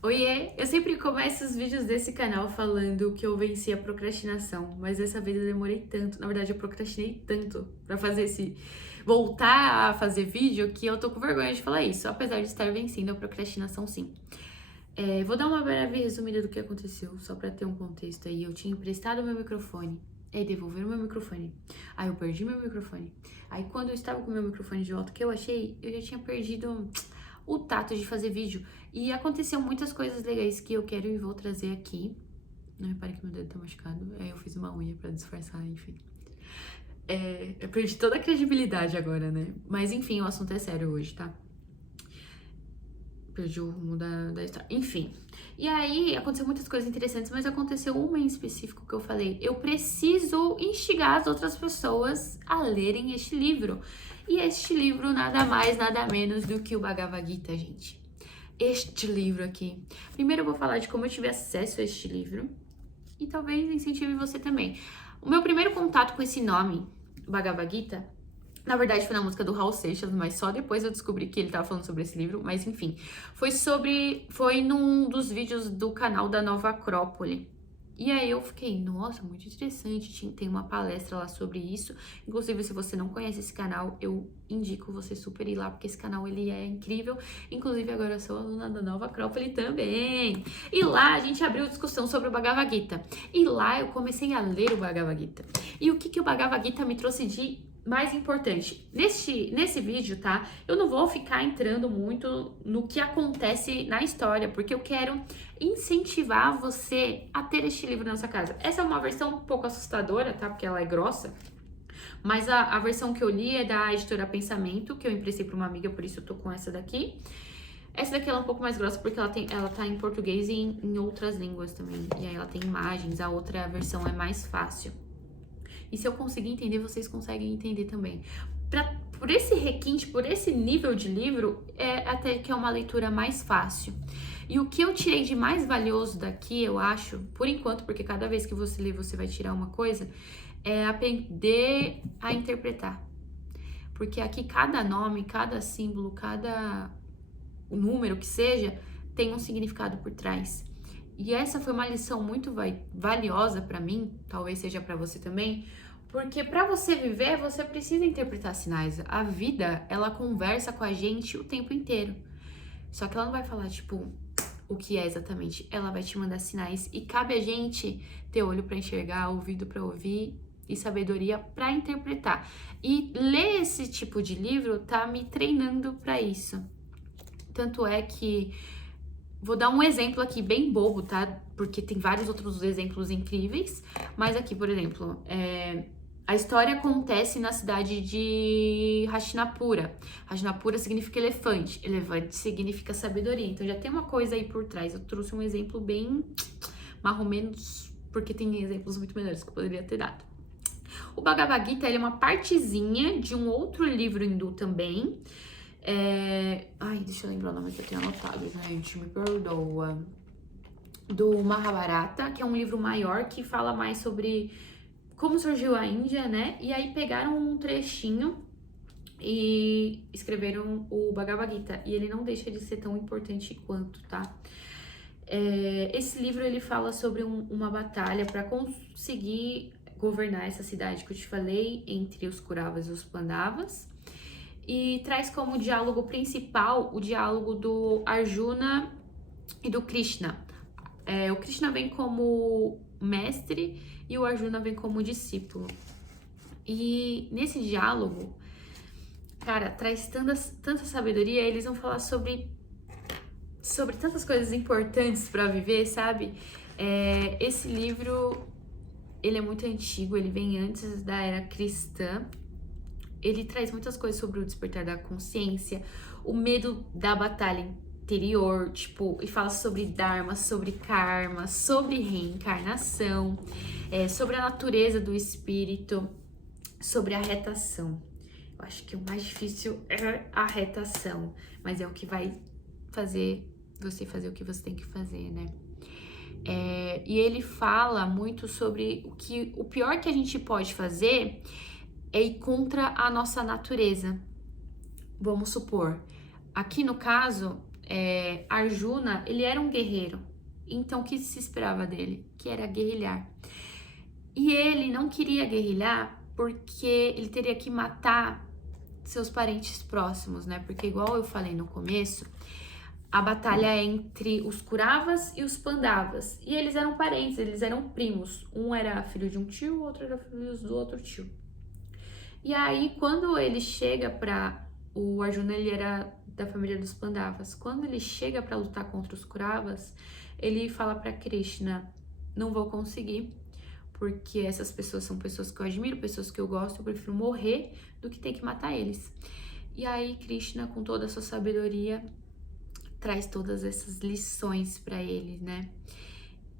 Oiê! Eu sempre começo os vídeos desse canal falando que eu venci a procrastinação, mas dessa vez eu demorei tanto, na verdade eu procrastinei tanto pra fazer voltar a fazer vídeo que eu tô com vergonha de falar isso, apesar de estar vencendo a procrastinação sim. Vou dar uma breve resumida do que aconteceu, só pra ter um contexto aí. Eu tinha emprestado meu microfone, aí devolveram meu microfone, aí eu perdi meu microfone. Aí quando eu estava com meu microfone de volta que eu achei, eu já tinha perdido o tato de fazer vídeo. E aconteceu muitas coisas legais que eu quero e vou trazer aqui. Não repare que meu dedo tá machucado. Aí eu fiz uma unha pra disfarçar, enfim. Eu perdi toda a credibilidade agora, né? Mas enfim, o assunto é sério hoje, tá? Perdi o rumo da história. Enfim. E aí, aconteceu muitas coisas interessantes, mas aconteceu uma em específico que eu falei. Eu preciso instigar as outras pessoas a lerem este livro. E este livro nada mais, nada menos do que o Bhagavad Gita, gente. Este livro aqui. Primeiro eu vou falar de como eu tive acesso a este livro. E talvez incentive você também. O meu primeiro contato com esse nome, Bhagavad Gita, na verdade, foi na música do Raul Seixas, mas só depois eu descobri que ele tava falando sobre esse livro. Mas enfim, foi num dos vídeos do canal da Nova Acrópole. E aí eu fiquei, nossa, muito interessante, tem uma palestra lá sobre isso. Inclusive, se você não conhece esse canal, eu indico você super ir lá, porque esse canal, ele é incrível. Inclusive, agora eu sou aluna da Nova Acrópole também. E lá, a gente abriu discussão sobre o Bhagavad Gita. E lá, eu comecei a ler o Bhagavad Gita. E o que o Bhagavad Gita me trouxe de mais importante, nesse vídeo, tá? Eu não vou ficar entrando muito no que acontece na história, porque eu quero incentivar você a ter este livro na sua casa. Essa é uma versão um pouco assustadora, tá? Porque ela é grossa. Mas a versão que eu li é da editora Pensamento, que eu emprestei para uma amiga, por isso eu tô com essa daqui. Essa daqui ela é um pouco mais grossa porque ela tá em português e em outras línguas também. E aí ela tem imagens, a outra versão é mais fácil. E se eu conseguir entender, vocês conseguem entender também. Por esse requinte, por esse nível de livro, até que é uma leitura mais fácil. E o que eu tirei de mais valioso daqui, eu acho, por enquanto, porque cada vez que você lê, você vai tirar uma coisa, é aprender a interpretar. Porque aqui cada nome, cada símbolo, cada número que seja, tem um significado por trás. E essa foi uma lição muito valiosa para mim, talvez seja para você também, porque para você viver, você precisa interpretar sinais. A vida, ela conversa com a gente o tempo inteiro. Só que ela não vai falar, tipo, o que é exatamente. Ela vai te mandar sinais e cabe a gente ter olho para enxergar, ouvido para ouvir e sabedoria para interpretar. E ler esse tipo de livro tá me treinando para isso. Tanto é que vou dar um exemplo aqui bem bobo, tá? Porque tem vários outros exemplos incríveis. Mas aqui, por exemplo, a história acontece na cidade de Hastinapura. Hastinapura significa elefante. Elefante significa sabedoria. Então já tem uma coisa aí por trás. Eu trouxe um exemplo bem mais ou menos, porque tem exemplos muito melhores que eu poderia ter dado. O Bhagavad Gita, ele é uma partezinha de um outro livro hindu também. Ai, deixa eu lembrar o nome que eu tenho anotado, gente, me perdoa. Do Mahabharata, que é um livro maior que fala mais sobre como surgiu a Índia, né? E aí pegaram um trechinho e escreveram o Bhagavad Gita. E ele não deixa de ser tão importante quanto, tá? Esse livro, ele fala sobre uma batalha para conseguir governar essa cidade que eu te falei, entre os Kauravas e os Pandavas. E traz como diálogo principal o diálogo do Arjuna e do Krishna. O Krishna vem como mestre e o Arjuna vem como discípulo. E nesse diálogo, cara, traz tanta sabedoria, eles vão falar sobre tantas coisas importantes para viver, sabe? Esse livro, ele é muito antigo, ele vem antes da era cristã. Ele traz muitas coisas sobre o despertar da consciência, o medo da batalha interior, tipo, e fala sobre dharma, sobre karma, sobre reencarnação, sobre a natureza do espírito, sobre a retação. Eu acho que o mais difícil é a retação, mas é o que vai fazer você fazer o que você tem que fazer, né? E ele fala muito sobre o pior que a gente pode fazer é ir contra a nossa natureza. Vamos supor, aqui no caso, Arjuna, ele era um guerreiro. Então, o que se esperava dele? Que era guerrilhar. E ele não queria guerrilhar porque ele teria que matar seus parentes próximos, né? Porque igual eu falei no começo, a batalha é entre os Kuravas e os Pandavas. E eles eram parentes, eles eram primos. Um era filho de um tio, o outro era filho do outro tio. E aí, quando ele chega o Arjuna, ele era da família dos Pandavas. Quando ele chega para lutar contra os Kuravas, ele fala para Krishna: não vou conseguir, porque essas pessoas são pessoas que eu admiro, pessoas que eu gosto, eu prefiro morrer do que ter que matar eles. E aí Krishna, com toda a sua sabedoria, traz todas essas lições para ele, né?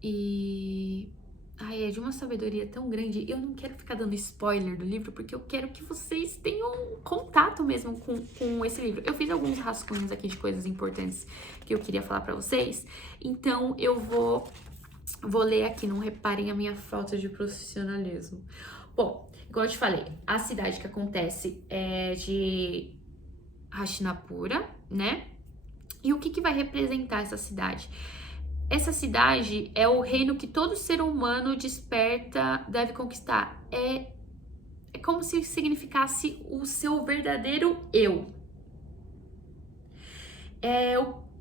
E é de uma sabedoria tão grande. Eu não quero ficar dando spoiler do livro, porque eu quero que vocês tenham contato mesmo com esse livro. Eu fiz alguns rascunhos aqui de coisas importantes que eu queria falar para vocês, então eu vou ler aqui, não reparem a minha falta de profissionalismo. Bom, igual eu te falei, a cidade que acontece é de Hastinapura, né? E o que vai representar essa cidade? Essa cidade é o reino que todo ser humano desperta, deve conquistar. É como se significasse o seu verdadeiro eu.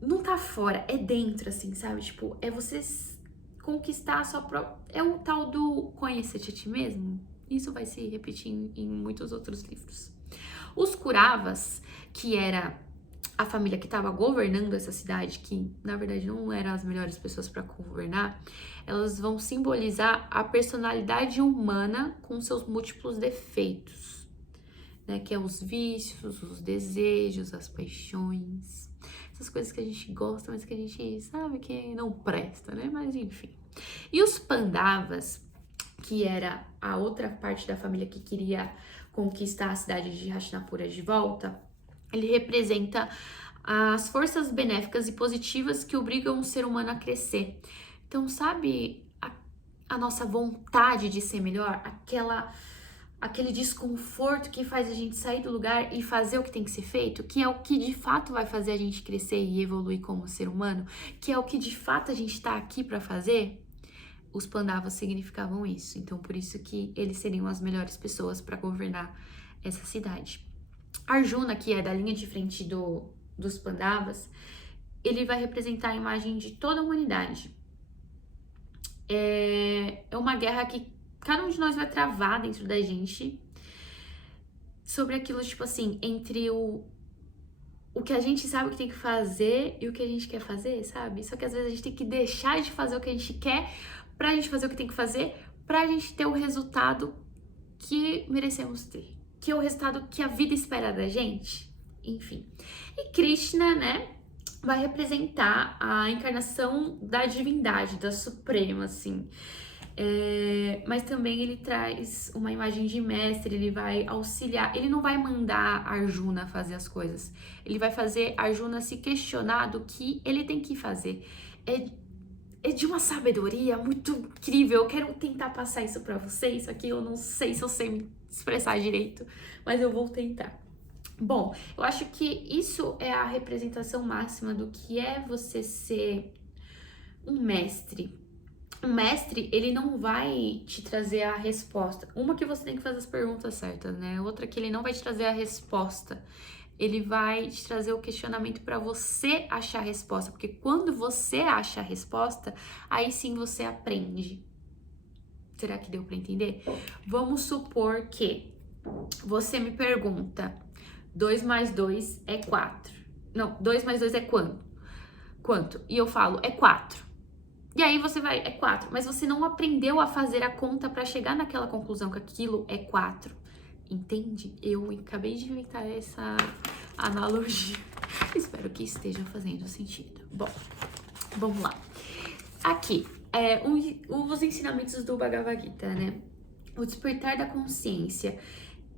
Não tá fora, é dentro, assim, sabe? Tipo, é você conquistar a sua própria... É o tal do conhecer-te a ti mesmo. Isso vai se repetir em muitos outros livros. Os Kuravas, que era a família que estava governando essa cidade, que na verdade não eram as melhores pessoas para governar, elas vão simbolizar a personalidade humana com seus múltiplos defeitos, né? Que é os vícios, os desejos, as paixões, essas coisas que a gente gosta, mas que a gente sabe que não presta, né? Mas enfim. E os Pandavas, que era a outra parte da família que queria conquistar a cidade de Hastinapura de volta, ele representa as forças benéficas e positivas que obrigam o ser humano a crescer. Então, sabe a nossa vontade de ser melhor? Aquele desconforto que faz a gente sair do lugar e fazer o que tem que ser feito, que é o que de fato vai fazer a gente crescer e evoluir como ser humano, que é o que de fato a gente está aqui para fazer. Os Pandavas significavam isso, então por isso que eles seriam as melhores pessoas para governar essa cidade. Arjuna, que é da linha de frente dos Pandavas, ele vai representar a imagem de toda a humanidade. É uma guerra que cada um de nós vai travar dentro da gente sobre aquilo, tipo assim, entre o que a gente sabe que tem que fazer e o que a gente quer fazer, sabe? Só que às vezes a gente tem que deixar de fazer o que a gente quer pra gente fazer o que tem que fazer, pra gente ter o resultado que merecemos ter, que é o resultado que a vida espera da gente, enfim. E Krishna, né, vai representar a encarnação da divindade, da suprema, assim. Mas também ele traz uma imagem de mestre, ele vai auxiliar, ele não vai mandar Arjuna fazer as coisas, ele vai fazer Arjuna se questionar do que ele tem que fazer. É de uma sabedoria muito incrível. Eu quero tentar passar isso pra vocês, só que eu não sei se eu sei me expressar direito, mas eu vou tentar. Bom, eu acho que isso é a representação máxima do que é você ser um mestre. Um mestre, ele não vai te trazer a resposta. Uma que você tem que fazer as perguntas certas, né? Outra que ele não vai te trazer a resposta. Ele vai te trazer o questionamento para você achar a resposta, porque quando você acha a resposta, aí sim você aprende. Será que deu para entender? Vamos supor que você me pergunta: 2 mais 2 é 4. Não, 2 mais 2 é quanto? Quanto? E eu falo, é 4. E aí você vai, é 4, mas você não aprendeu a fazer a conta para chegar naquela conclusão que aquilo é 4. Entende? Eu acabei de inventar essa analogia. Espero que esteja fazendo sentido. Bom, vamos lá. Aqui, os ensinamentos do Bhagavad Gita, né? O despertar da consciência.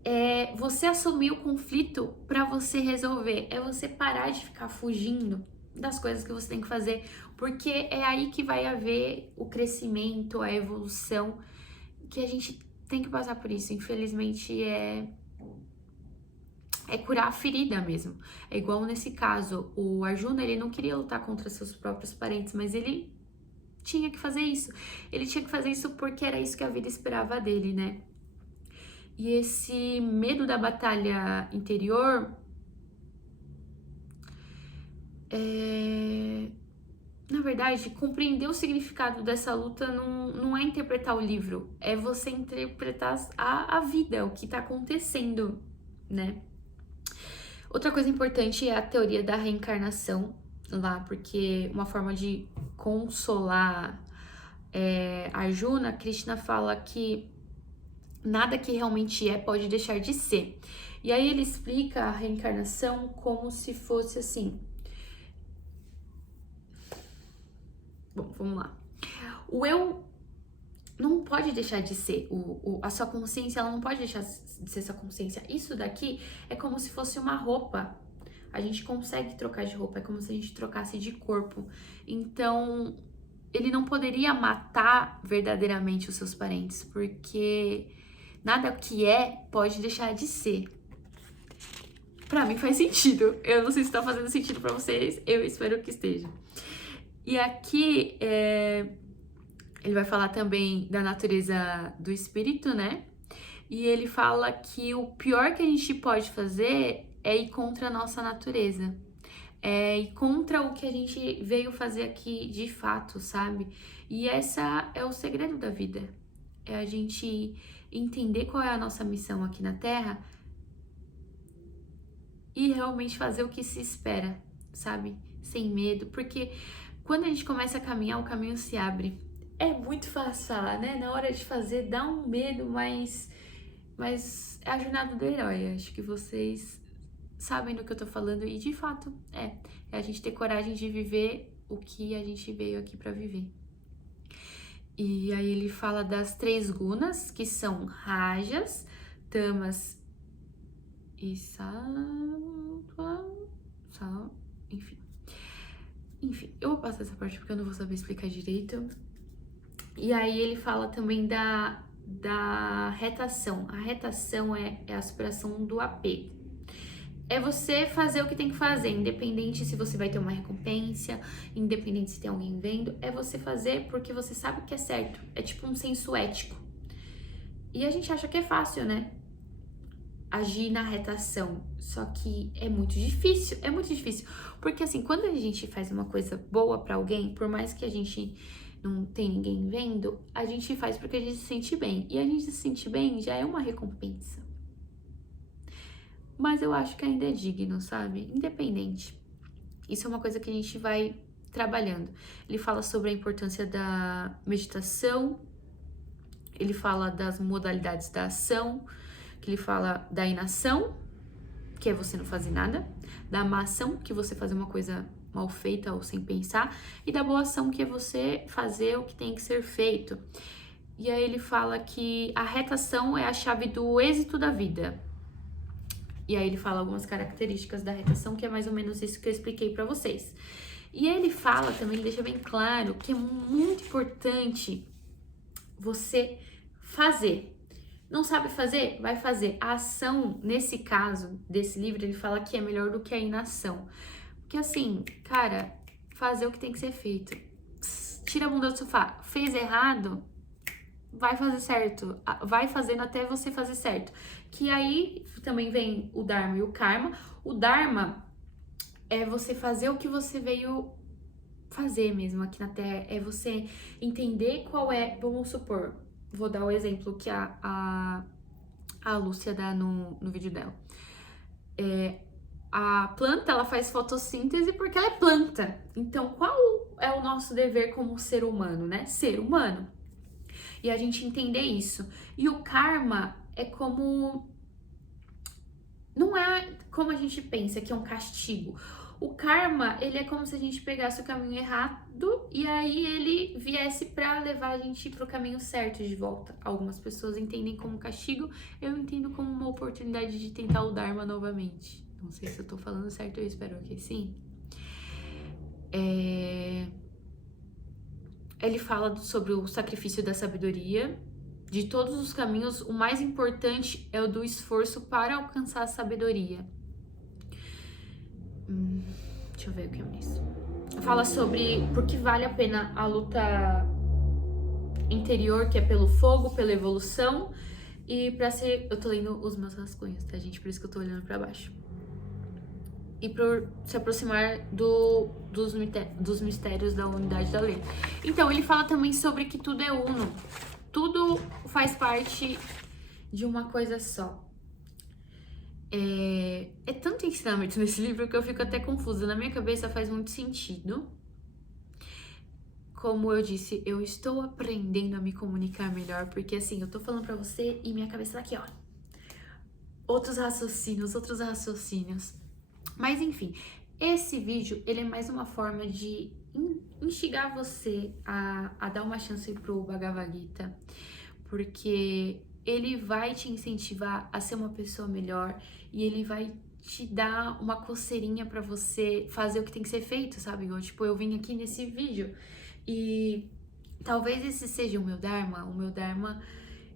É você assumir o conflito para você resolver. É você parar de ficar fugindo das coisas que você tem que fazer, porque é aí que vai haver o crescimento, a evolução, que a gente tem que passar por isso. Infelizmente, é curar a ferida mesmo. É igual nesse caso, o Arjuna, ele não queria lutar contra seus próprios parentes, mas ele tinha que fazer isso. Ele tinha que fazer isso porque era isso que a vida esperava dele, né? E esse medo da batalha interior na verdade, compreender o significado dessa luta não é interpretar o livro, é você interpretar a vida, o que tá acontecendo, né? Outra coisa importante é a teoria da reencarnação lá, porque uma forma de consolar Arjuna, Krishna fala que nada que realmente é pode deixar de ser. E aí ele explica a reencarnação como se fosse assim. Bom, vamos lá. O eu não pode deixar de ser, a sua consciência, ela não pode deixar de ser sua consciência. Isso daqui é como se fosse uma roupa. A gente consegue trocar de roupa, é como se a gente trocasse de corpo. Então, ele não poderia matar verdadeiramente os seus parentes, porque nada que é pode deixar de ser. Pra mim faz sentido. Eu não sei se tá fazendo sentido pra vocês, eu espero que esteja. E aqui, ele vai falar também da natureza do espírito, né? E ele fala que o pior que a gente pode fazer é ir contra a nossa natureza. É ir contra o que a gente veio fazer aqui de fato, sabe? E essa é o segredo da vida. É a gente entender qual é a nossa missão aqui na Terra e realmente fazer o que se espera, sabe? Sem medo, porque quando a gente começa a caminhar, o caminho se abre. É muito fácil falar, né? Na hora de fazer dá um medo, mas é a jornada do herói. Acho que vocês sabem do que eu tô falando e de fato é a gente ter coragem de viver o que a gente veio aqui pra viver. E aí ele fala das 3 gunas, que são rajas, tamas e enfim, eu vou passar essa parte porque eu não vou saber explicar direito. E aí ele fala também da retação. A retação é a superação do apego. É você fazer o que tem que fazer, independente se você vai ter uma recompensa, independente se tem alguém vendo, é você fazer porque você sabe que é certo. É tipo um senso ético. E a gente acha que é fácil, né? Agir na retação. Só que é muito difícil, Porque assim, quando a gente faz uma coisa boa pra alguém, por mais que a gente não tem ninguém vendo, a gente faz porque a gente se sente bem. E a gente se sente bem já é uma recompensa. Mas eu acho que ainda é digno, sabe? Independente. Isso é uma coisa que a gente vai trabalhando. Ele fala sobre a importância da meditação, ele fala das modalidades da ação, que ele fala da inação, que é você não fazer nada, da má ação, que é você fazer uma coisa mal feita ou sem pensar, e da boa ação, que é você fazer o que tem que ser feito. E aí ele fala que a retação é a chave do êxito da vida. E aí ele fala algumas características da retação, que é mais ou menos isso que eu expliquei pra vocês. E ele fala também, deixa bem claro, que é muito importante você fazer. Não sabe fazer? Vai fazer. A ação, nesse caso, desse livro, ele fala que é melhor do que a inação. Porque assim, cara, fazer o que tem que ser feito. Tira a bunda do sofá. Fez errado? Vai fazer certo. Vai fazendo até você fazer certo. Que aí também vem o Dharma e o Karma. O Dharma é você fazer o que você veio fazer mesmo aqui na Terra. É você entender qual é, vamos supor, vou dar o exemplo que a Lúcia dá no vídeo dela. A planta, ela faz fotossíntese porque ela é planta. Então, qual é o nosso dever como ser humano, né? Ser humano. E a gente entender isso. E o karma é como... Não é como a gente pensa, que é um castigo. O karma, ele é como se a gente pegasse o caminho errado e aí ele viesse pra levar a gente pro caminho certo de volta. Algumas pessoas entendem como castigo, eu entendo como uma oportunidade de tentar o Dharma novamente. Não sei se eu tô falando certo, eu espero que sim. Ele fala sobre o sacrifício da sabedoria. De todos os caminhos, o mais importante é o do esforço para alcançar a sabedoria. Deixa eu ver o que mais. Fala sobre por que vale a pena a luta interior, que é pelo fogo, pela evolução. E pra ser... Eu tô lendo os meus rascunhos, tá, gente? Por isso que eu tô olhando pra baixo. E por se aproximar dos mistérios da unidade da lei. Então, ele fala também sobre que tudo é uno. Tudo faz parte de uma coisa só. É tanto ensinamento nesse livro que eu fico até confusa. Na minha cabeça faz muito sentido. Como eu disse, eu estou aprendendo a me comunicar melhor, porque assim, eu tô falando pra você e minha cabeça tá aqui, ó. Outros raciocínios. Mas enfim, esse vídeo, ele é mais uma forma de instigar você a dar uma chance pro Bhagavad Gita, porque ele vai te incentivar a ser uma pessoa melhor e ele vai te dar uma coceirinha pra você fazer o que tem que ser feito, sabe? Tipo, eu vim aqui nesse vídeo e talvez esse seja o meu Dharma. O meu Dharma,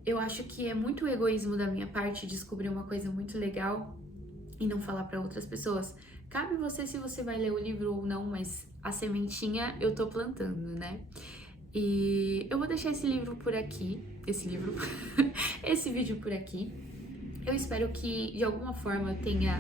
eu acho que é muito egoísmo da minha parte descobrir uma coisa muito legal e não falar pra outras pessoas. Cabe você se você vai ler o livro ou não, mas a sementinha eu tô plantando, né? E eu vou deixar esse livro por aqui, esse vídeo por aqui. Eu espero que de alguma forma tenha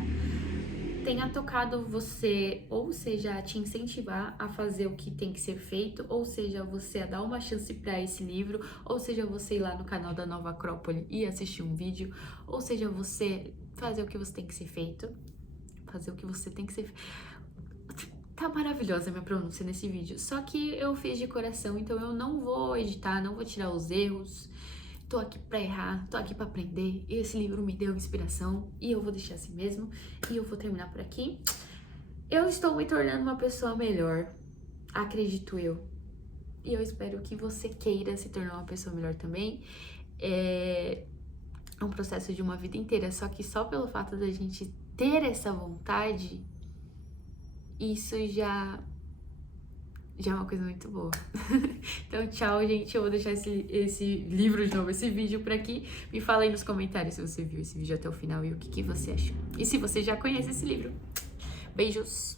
tocado você, ou seja, a te incentivar a fazer o que tem que ser feito, ou seja, você a dar uma chance para esse livro, ou seja, você ir lá no canal da Nova Acrópole e assistir um vídeo, ou seja, você fazer o que você tem que ser feito, Tá maravilhosa a minha pronúncia nesse vídeo, só que eu fiz de coração, então eu não vou editar, não vou tirar os erros. Tô aqui pra errar, tô aqui pra aprender. Esse livro me deu inspiração e eu vou deixar assim mesmo. E eu vou terminar por aqui. Eu estou me tornando uma pessoa melhor, acredito eu. E eu espero que você queira se tornar uma pessoa melhor também. É um processo de uma vida inteira, só que só pelo fato da gente ter essa vontade, isso já é uma coisa muito boa. Então, tchau, gente. Eu vou deixar esse livro de novo, esse vídeo por aqui. Me fala aí nos comentários se você viu esse vídeo até o final e o que você achou. E se você já conhece esse livro. Beijos!